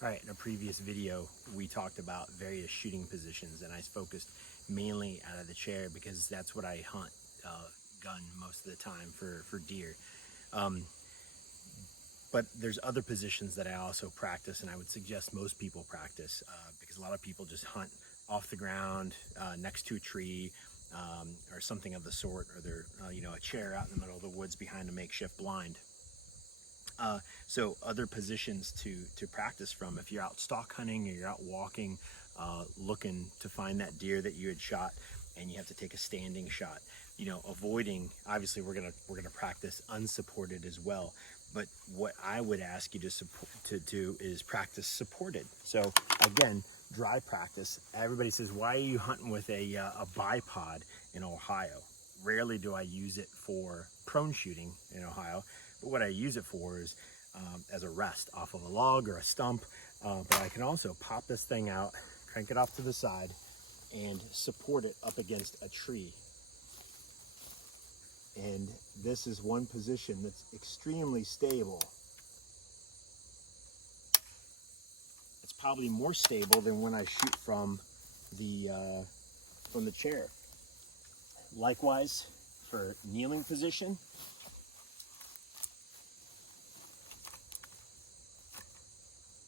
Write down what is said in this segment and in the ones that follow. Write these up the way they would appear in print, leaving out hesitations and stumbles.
All right, in a previous video, we talked about various shooting positions, and I focused mainly out of the chair because that's what I hunt gun most of the time for deer. But there's other positions that I also practice, and I would suggest most people practice because a lot of people just hunt off the ground next to a tree or something of the sort, or they're a chair out in the middle of the woods behind a makeshift blind. So other positions to practice from, if you're out stalk hunting or you're out walking, looking to find that deer that you had shot, and you have to take a standing shot, avoiding, obviously we're gonna practice unsupported as well. But what I would ask you to do is practice supported. So again, dry practice. Everybody says, why are you hunting with a bipod in Ohio? Rarely do I use it for prone shooting in Ohio. But what I use it for is as a rest off of a log or a stump. But I can also pop this thing out, crank it off to the side, and support it up against a tree. And this is one position that's extremely stable. It's probably more stable than when I shoot from the chair. Likewise, for kneeling position,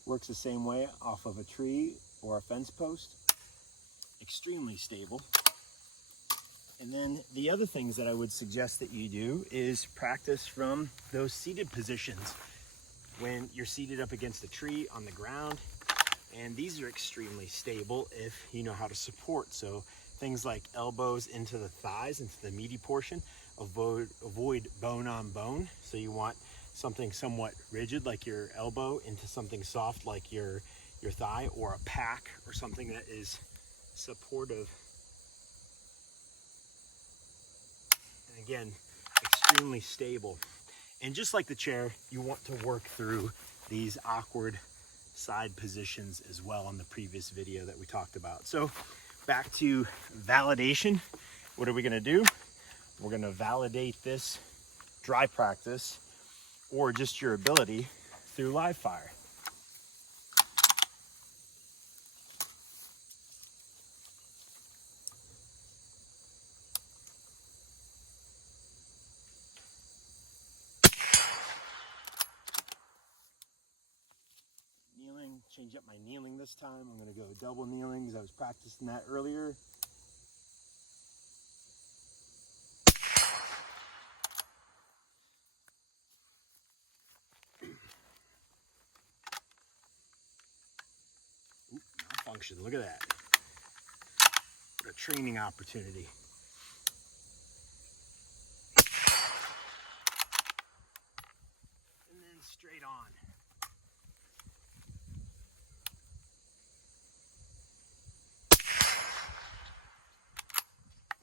works the same way off of a tree or a fence post. Extremely stable. And then the other things that I would suggest that you do is practice from those seated positions when you're seated up against a tree on the ground. And these are extremely stable if you know how to support. So things like elbows into the thighs, into the meaty portion, avoid bone on bone. So you want something somewhat rigid like your elbow into something soft like your thigh, or a pack or something that is supportive. And again, extremely stable. And just like the chair, you want to work through these awkward side positions as well on the previous video that we talked about. So back to validation. What are we going to do? We're going to validate this dry practice or just your ability through live fire. Kneeling, change up my kneeling this time. I'm going to go double kneeling because I was practicing that earlier. Malfunction, look at that. What a training opportunity. And then straight on.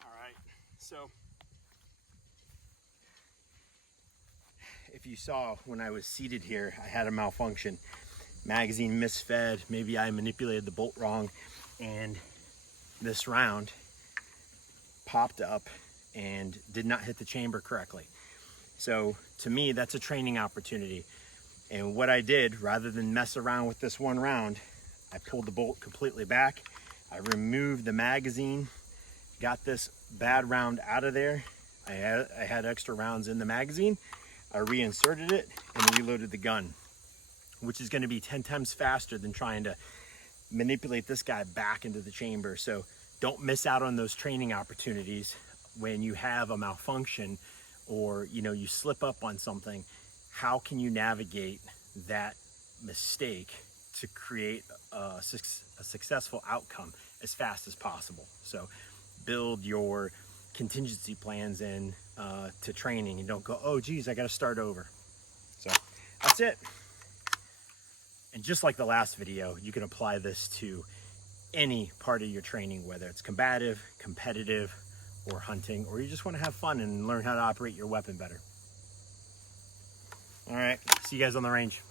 All right, so if you saw when I was seated here, I had a malfunction. Magazine misfed, maybe I manipulated the bolt wrong, and this round popped up and did not hit the chamber correctly. So to me, that's a training opportunity. And what I did, rather than mess around with this one round, I pulled the bolt completely back. I removed the magazine, got this bad round out of there. I had extra rounds in the magazine. I reinserted it and reloaded the gun, which is going to be 10 times faster than trying to manipulate this guy back into the chamber. So don't miss out on those training opportunities when you have a malfunction or you slip up on something. How can you navigate that mistake to create a successful outcome as fast as possible? So build your contingency plans in to training, and don't go, oh geez, I got to start over. So that's it. And just like the last video, you can apply this to any part of your training, whether it's combative, competitive, or hunting, or you just want to have fun and learn how to operate your weapon better. All right, see you guys on the range.